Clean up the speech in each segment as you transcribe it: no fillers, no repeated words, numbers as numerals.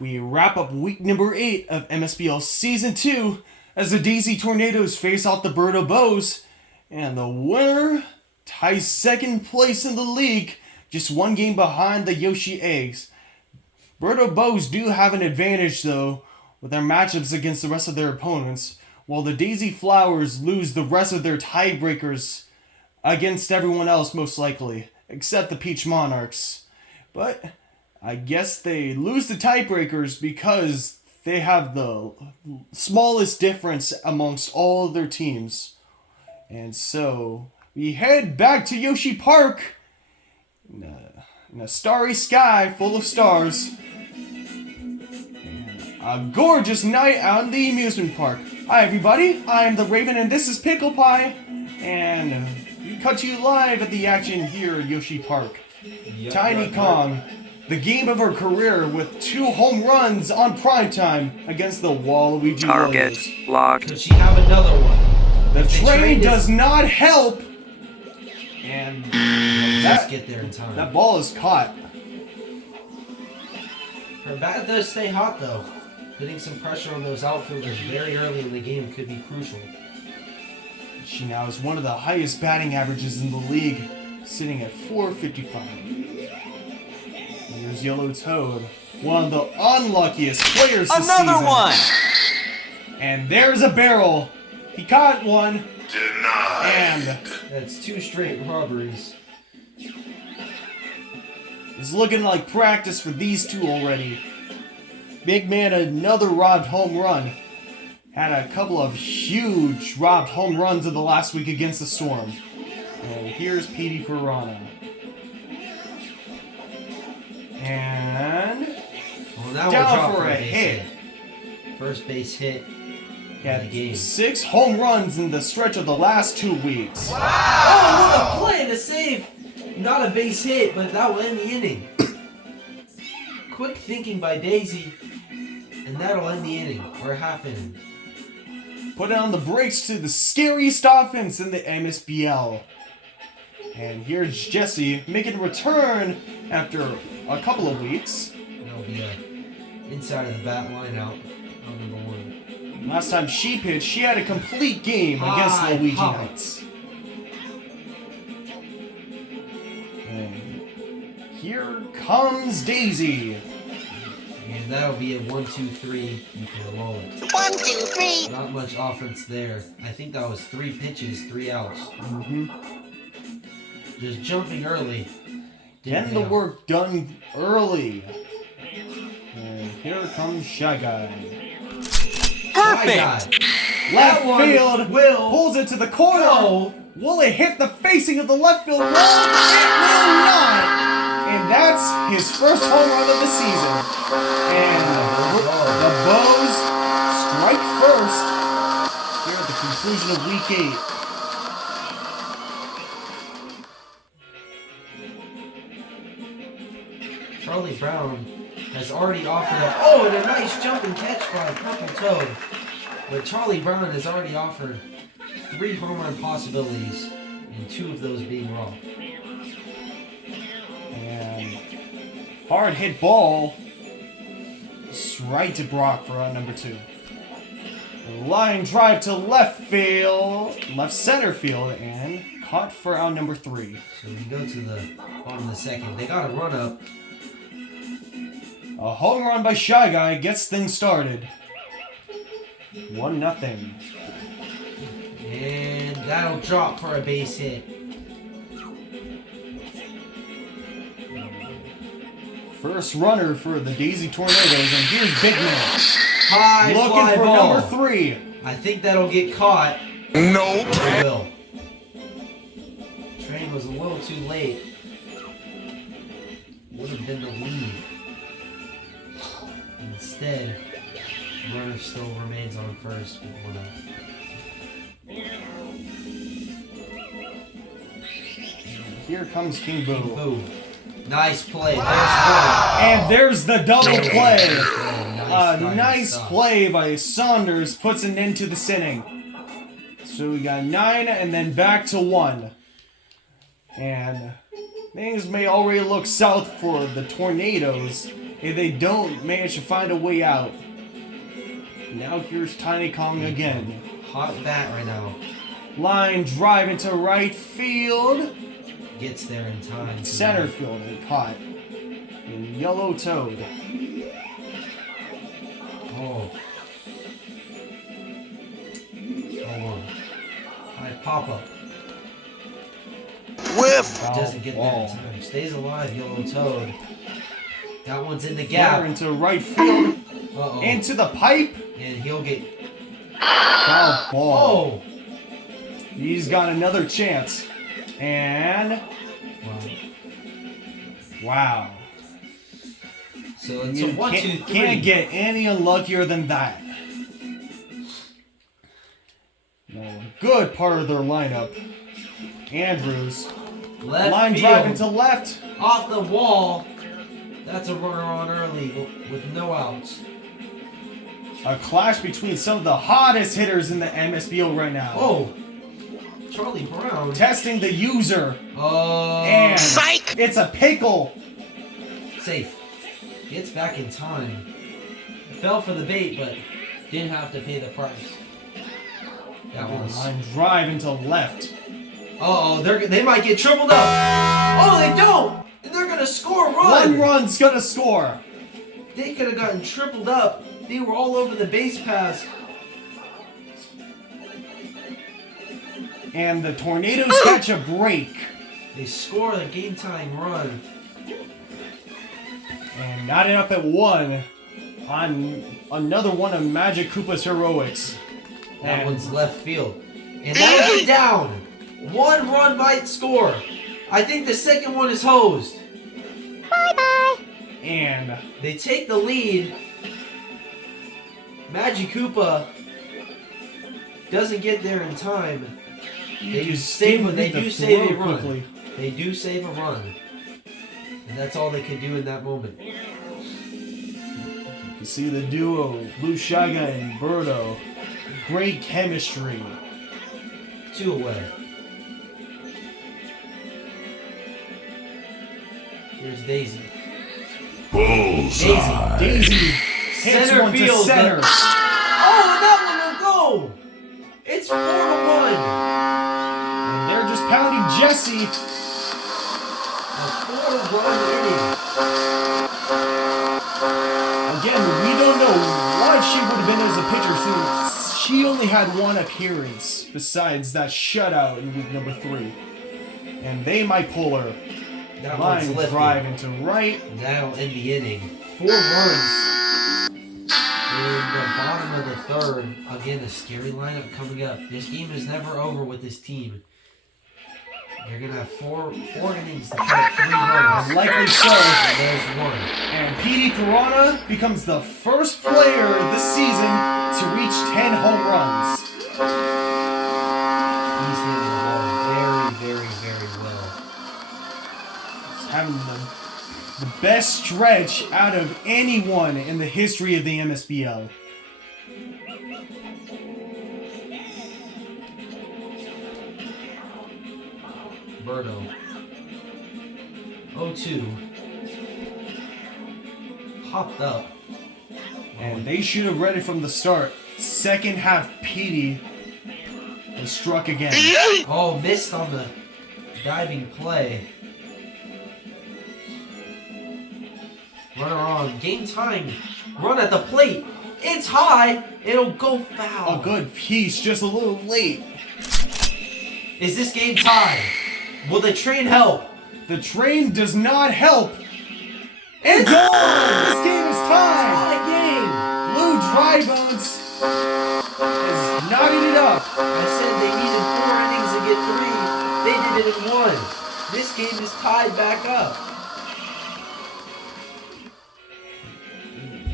We wrap up week number 8 of MSBL Season 2 as the Daisy Tornadoes face off the Birdo Bows, and the winner ties second place in the league, just one game behind the Yoshi Eggs. Birdo Bows do have an advantage though with their matchups against the rest of their opponents, while the Daisy Flowers lose the rest of their tiebreakers against everyone else most likely, except the Peach Monarchs. But I guess they lose the tiebreakers because they have the smallest difference amongst all of their teams. And so we head back to Yoshi Park in a starry sky full of stars. And a gorgeous night out in the amusement park. Hi everybody, I am the Raven and this is Pickle Pie. And we cut you live at the action here at Yoshi Park. Yep, Tiny Kong. The game of her career with 2 home runs on primetime against the Waluigi Target Warriors. locked. Could she have another one? The train does not help, and Just get there in time. that ball is caught. Her bat does stay hot though. Putting some pressure on those outfielders very early in the game could be crucial. She now has one of the highest batting averages in the league, sitting at .455. Here's Yellow Toad, one of the unluckiest players this season. Another one! And there's a barrel. He caught one. Denied. And That's 2 straight robberies. it's looking like practice for these two already. Big Man, another robbed home run. Had a couple of huge robbed home runs in the last week against the Storm. And here's Petey Piranha. And Well, now down we're for for a base hit. First base hit in the Had game. 6 home runs in the stretch of the last 2 weeks. Oh, what a play to save! Not a base hit, but that will end the inning. Quick thinking by Daisy, and that'll end the inning, or half inning. Put on the brakes to the scariest offense in the MSBL. And here's Jessie making a return after a couple of weeks. That'll be a inside of the bat line out on number 1. Last time she pitched, she had a complete game against High Luigi pop. Knights. And here comes Daisy. And that'll be a 1-2-3. You can roll it. 1, 2, 3. Not much offense there. I think that was 3 pitches, 3 outs. Just jumping early. Getting the work done early. And here comes Shy Guy. Perfect! Left one field will pulls it to the corner. go. Will it hit the facing of the left field wall? It will not. And that's his first home run of the season. And the Bows strike first here at the conclusion of week 8. Charlie Brown has already offered up. Oh, and a nice jump and catch by Purple Toad. But Charlie Brown has already offered 3 home run possibilities, and 2 of those being raw. And hard hit ball. Right to Brock for out number 2. Line drive to left field, left center field, and caught for out number 3. So we go to the bottom of the second. They got a run up. A home run by Shy Guy gets things started. 1-0. And that'll drop for a base hit. First runner for the Daisy Tornadoes, and here's Big Man. High fly Looking for ball. number 3. I think that'll get caught. Nope. It will. Train was a little too late. Would have been the lead. Instead, runner still remains on first with 1 out. Here comes King Boo. Boom. Nice play. There's 1. And there's the double play. Oh, A nice play by Saunders puts an end to this inning. So we got 9 and then back to 1. And things may already look south for the Tornadoes if they don't manage to find a way out. Now here's Tiny Kong again. Hot bat right now. Line drive into right field. Gets there in time. Center field and caught. In Yellow Toad. Oh. Oh. High pop up. Whiff. Doesn't get there in time. Stays alive, Yellow Toad. That one's in the gap. Into right field. Uh-oh. Into the pipe. And he'll get... Foul ball. Oh! He's got another chance. And... Wow. So it's You a 1, 2, 3. can't get any unluckier than that. No, good part of their lineup. Andrews. Left Line field. drive into left. Off the wall. That's a runner on early with no outs. A clash between some of the hottest hitters in the MSBO right now. Oh! Charlie Brown. Testing the user. Oh. And Psych! it's a pickle. Safe. Gets back in time. Fell for the bait, but didn't have to pay the price. That one's... Line drive into left. Uh-oh, they might get tripled up. Oh, they don't! And they're going to score a run. One run's gonna score. They could have gotten tripled up. They were all over the base pass. And the Tornadoes catch a break. They score the game-tying run. And knotted up at 1 on another one of Magikoopa's heroics. That And one's left field. And that'll get down. 1 run might score. I think the second one is hosed. And They take the lead. Magikoopa doesn't get there in time. They do save a run. They do save a run. And that's all they can do in that moment. You see the duo, Lushaga and Birdo. Great chemistry. 2 away. Here's Daisy. Bullseye. Daisy hits Center one to field. center. Oh, that one will go! It's 4-1. And they're just pounding Jessie. A 4-1 inning. Again, we don't know what she would have been as a pitcher since she only had 1 appearance besides that shutout in week number 3. And they might pull her. That Line one's lifted. drive into right. Now in the inning. 4 runs. In the bottom of the 3rd. Again, a scary lineup coming up. This game is never over with this team. They're going to have 4 innings to put up 3 runs. Likely so. And there's 1. And Petey Piranha becomes the first player this season to reach 10 home runs. He's hitting the ball very, very, very well. He's having the best stretch out of anyone in the history of the MSBL. Birdo. 0-2. Hopped up. And they should have read it from the start. Second half, Petey was struck again. Oh, missed on the diving play. Runner on. Game time. Run at the plate. It's high. It'll go foul. A good piece, just a little late. Is this game tied? Will the train help? The train does not help. And goal! This game is tied. Tie game. Blue Drybones has knotted it up. I said they needed 4 innings to get 3. They did it in 1. This game is tied back up.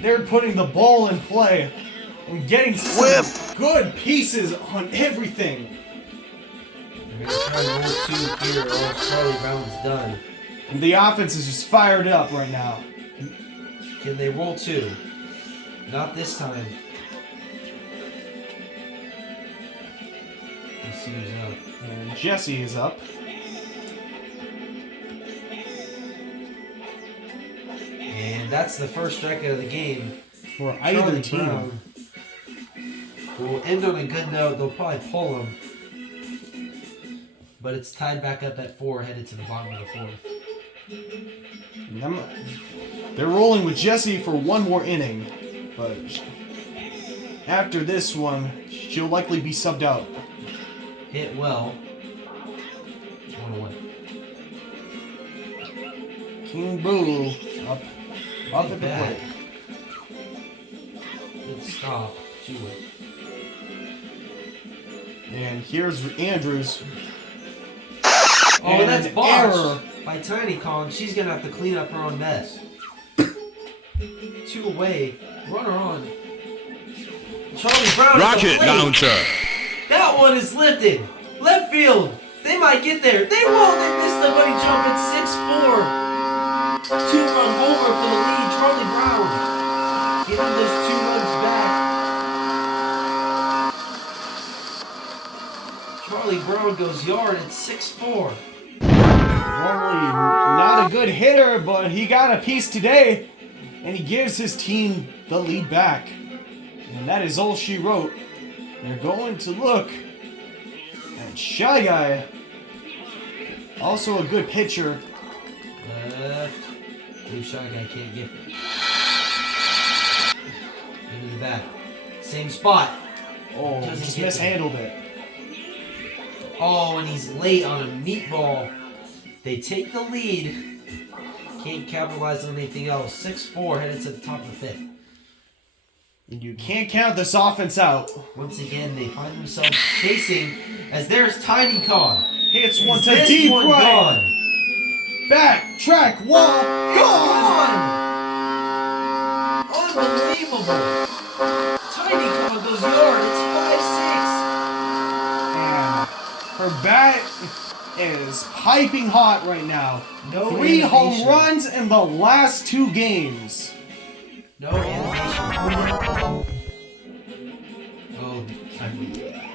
They're putting the ball in play and getting some Whiff. good pieces on everything. They're going to try to roll 2 here, or Charlie Brown's done. And the offense is just fired up right now. Can they roll 2? Not this time. Let's see who's up. And Jessie is up. And that's the first strikeout of the game. For either Charlie team. Brown will end on a good note. They'll probably pull him. But it's tied back up at 4, headed to the bottom of the 4th. They're rolling with Jessie for one more inning. But after this one, she'll likely be subbed out. Hit well. 1-1. King Boo up at the Bad. plate. Good stop. She went. And here's Andrews. Oh, And that's an botched error. by Tiny Kong. She's going to have to clean up her own mess. 2 away. Runner on. Charlie Brown. Rocket launcher. That one is lifted. Left field. They might get there. They won't. They missed the bunny jump at 6-4. 2-run homer for the lead. Charlie Brown getting those 2 runs back. Charlie Brown goes yard at 6-4. Normally not a good hitter, but he got a piece today. And he gives his team the lead back. And that is all she wrote. They're going to look at Shy Guy. Also a good pitcher. Blue Shy Guy can't get into the bat. Same spot. Oh, Doesn't just get mishandled it. Oh, and he's late on a meatball. They take the lead. Can't capitalize on anything else. 6-4 headed to the top of the 5th. And you can't count this offense out. Once again, they find themselves chasing as there's Tiny Kong. Hits one Is to this deep one right. gone? Back, track, wall, gone! Unbelievable. Tiny Kong goes yard. It's 5-6. And her bat is piping hot right now. No 3 home animation. runs in the last 2 games. No animation. Oh,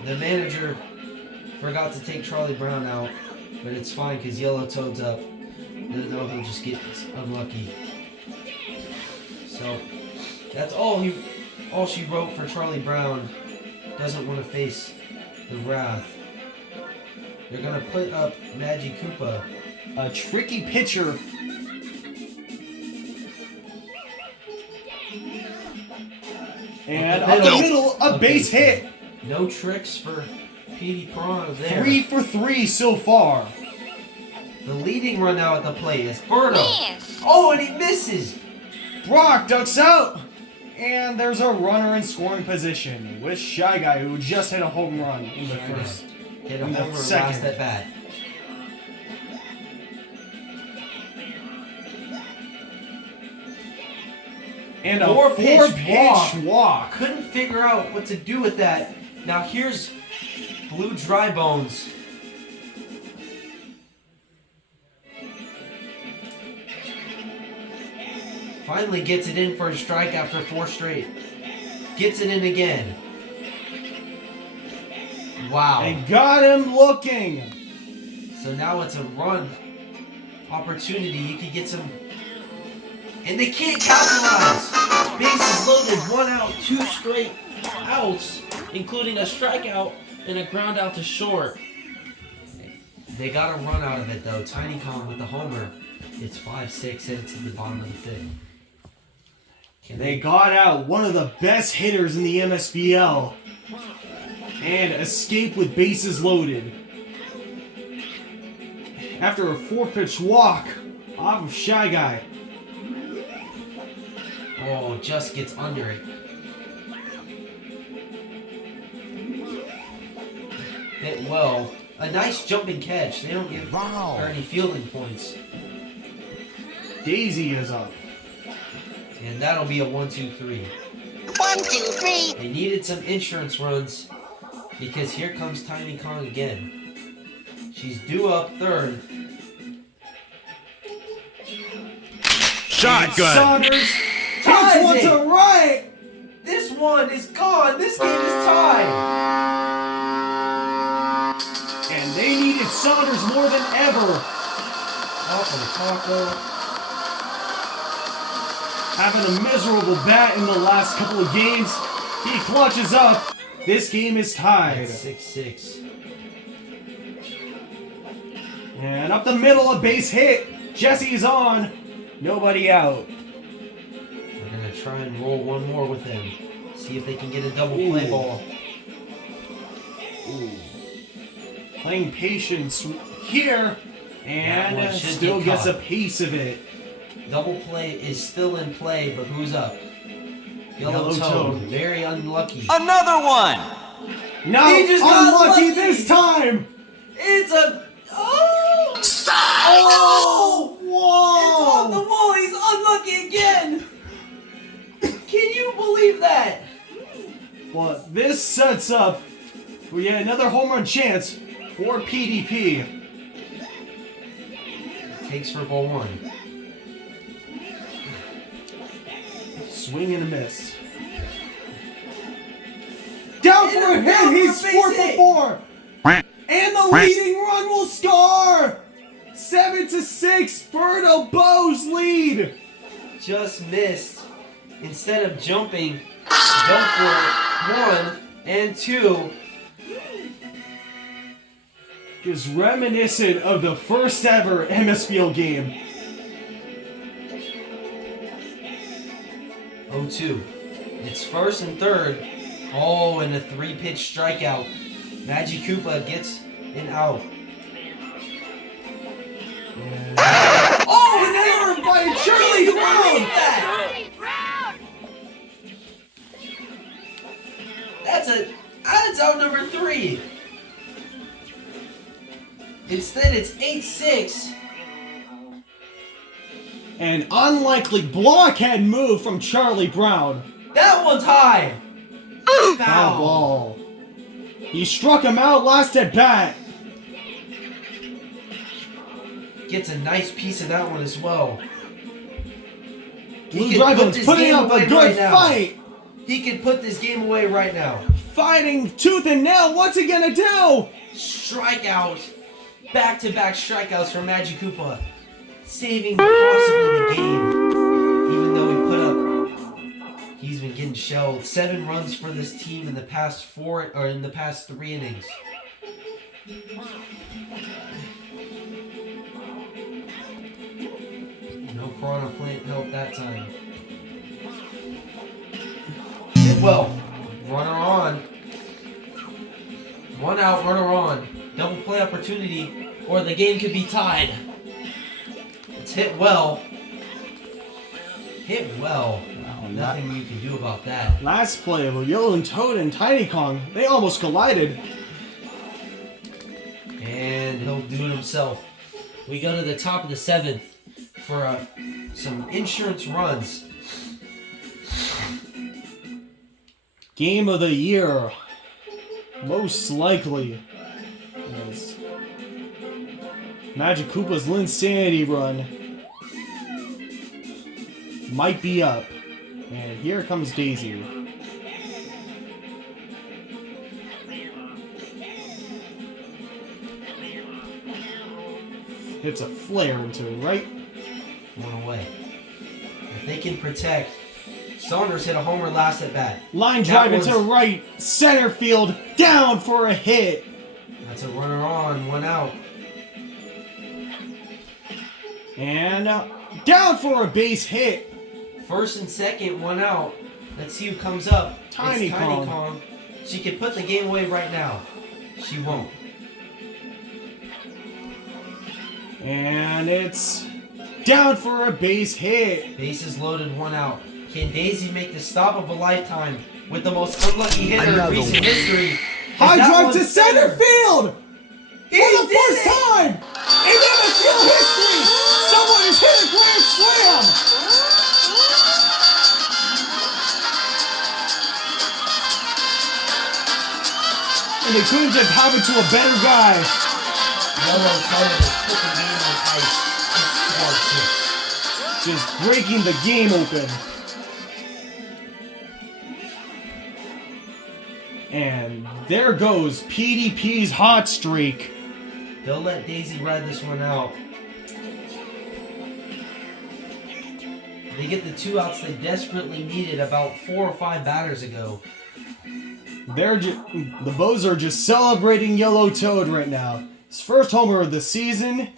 the manager forgot to take Charlie Brown out, but it's fine because Yellow Toad's up. Doesn't know he'll just get unlucky. So that's all she wrote for Charlie Brown. Doesn't want to face the wrath. They're gonna put up Magikoopa. A tricky pitcher. And up the middle, a base hit. No tricks for Petey Piranha there. 3 for 3 so far. The leading run now at the plate is Birdo. Yes. Oh, and he misses. Brock ducks out. And there's a runner in scoring position with Shy Guy, who just hit a home run in the Shy Guy. first. Hit a In the homer second. last at bat. And a Four-pitch 4-pitch walk. Couldn't figure out what to do with that. Now here's Blue Dry Bones. Finally gets it in for a strike after 4 straight. Gets it in again. Wow. And got him looking. So now it's a run opportunity. You could get some. And they can't capitalize. Bases loaded, 1 out, 2 straight outs, including a strikeout and a ground out to short. They got a run out of it though. Tiny Kong with the homer. It's 5-6 headed to the bottom of the 5th. They got out one of the best hitters in the MSBL. And escape with bases loaded. After a 4-pitch walk off of Shy Guy. Oh, just gets under it. Hit well. A nice jumping catch. They don't give her any fielding points. Daisy is up. And that'll be a 1-2-3. 1, 2, 3. They needed some insurance runs because here comes Tiny Kong again. She's due up third. Shotgun. Saunders Ties takes one it. to right. This one is gone. This game is tied. And they needed Saunders more than ever. Off of the taco. having a miserable bat in the last couple of games. He clutches up. This game is tied. 6-6. And up the middle, a base hit. Jessie's on. Nobody out. We're going to try and roll one more with him. See if they can get a double play ball. Ooh. Playing patience here. And That one should still get gets a caught. piece of it. Double play is still in play, but who's up? Yellow Yellow Toad. Toad. Very unlucky. Another one. No, He just got unlucky lucky. this time. It's a... Oh! Oh! It's on the Whoa! wall. He's unlucky again. Can you believe that? Well, this sets up for yet another home run chance for PDP. Takes for ball one. Swing and a miss. Down for a hit. He's 4 for 4. And the leading run will score. 7-6. Birdo Bows lead. Just missed. Instead of jumping, go for it. 1 and 2. Just reminiscent of the first ever MSBL game. 0-2. It's first and third. Oh, and a 3-pitch strikeout. Magikoopa gets an out. Oh, another by Charlie Brown. That's out number 3. Instead, it's 8-6. An unlikely blockhead move from Charlie Brown. That one's high. Foul Foul. ball. He struck him out last at bat. Gets a nice piece of that one as well. Blue He could put Dragons this putting game up a away good right now. fight. He could put this game away right now. Fighting tooth and nail. What's he gonna do? Strikeout. Back-to-back strikeouts from Magikoopa. Saving possibly the game. Even though he's been getting shelled. 7 runs for this team in the past 3 innings. No Piranha plant help that time. Hit well. Runner on. 1 out, runner on. Double play opportunity, or the game could be tied. It's hit well. Hit well. Nothing you can do about that. Last play of Yellow and Toad and Tiny Kong. They almost collided. And he'll do it himself. We go to the top of the 7th for some insurance runs. Game of the year. Most likely. Yes. Magikoopa's Linsanity run might be up. And here comes Daisy. Hits a flare into right. One away. If they can protect. Saunders hit a homer last at bat. Line That drive into was- right. Center field. Down for a hit. That's a runner on, 1 out. And down for a base hit. First and second, 1 out. Let's see who comes up. Tiny It's Kong. Kong. She could put the game away right now. She won't. And it's down for a base hit. Bases loaded, 1 out. Can Daisy make the stop of a lifetime with the most unlucky hitter in recent history? High Is that drive one to center field. He For the did first it! time in MSBL history, someone has hit a grand slam. And it couldn't have happened to a better guy. Yellow Toad has put the game on ice. It's Just breaking the game open. And there goes PDP's hot streak. They'll let Daisy ride this one out. They get the 2 outs they desperately needed about 4 or 5 batters ago. The Bows are just celebrating Yellow Toad right now. His first homer of the season,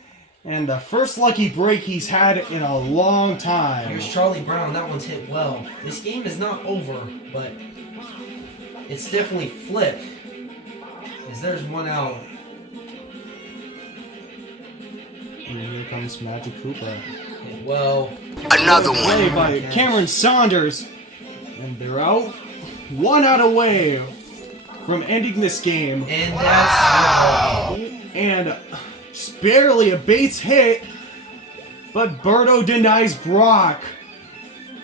and the first lucky break he's had in a long time. Here's Charlie Brown. That one's hit well. This game is not over, but it's definitely flipped. As there's 1 out. And here comes Magikoopa. Hit well. Another Play one. by Cameron Saunders. And they're out. 1 out away from ending this game. And that's And just barely a base hit. But Birdo denies Brock.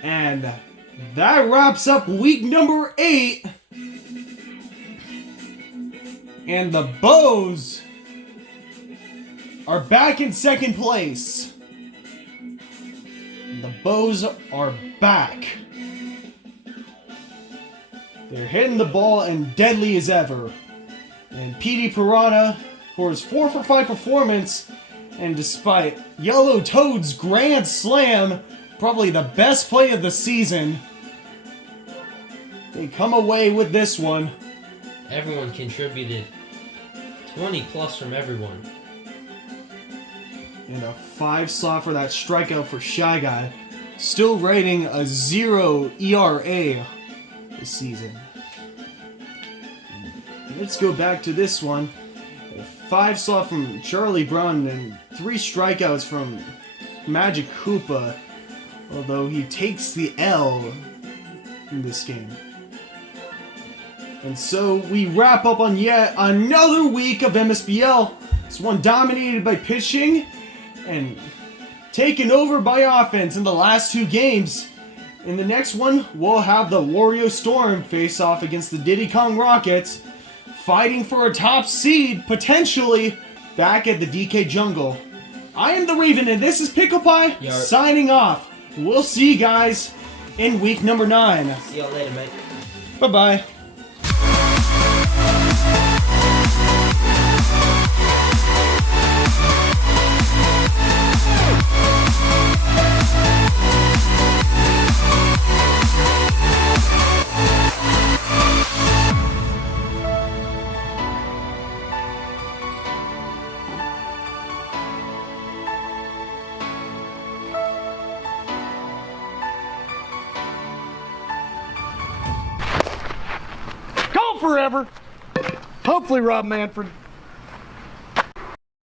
And that wraps up week number 8. And the Bows are back in second place. The Bows are back. They're hitting the ball and deadly as ever. And Petey Piranha, for his 4 for 5 performance, and despite Yellow Toad's grand slam, probably the best play of the season, they come away with this one. Everyone contributed. 20 plus from everyone. And a 5 slot for that strikeout for Shy Guy. Still rating a 0 ERA this season. Let's go back to this one. A 5 slot from Charlie Brown and 3 strikeouts from Magikoopa. Although he takes the L in this game. And so we wrap up on yet another week of MSBL. This one dominated by pitching and taken over by offense in the last 2 games. In the next one, we'll have the Wario Storm face off against the Diddy Kong Rockets, fighting for a top seed, potentially, back at the DK Jungle. I am the Raven, and this is Pickle Pie, signing off. We'll see you guys in week number 9. See y'all later, mate. Bye-bye. Forever. Hopefully Rob Manfred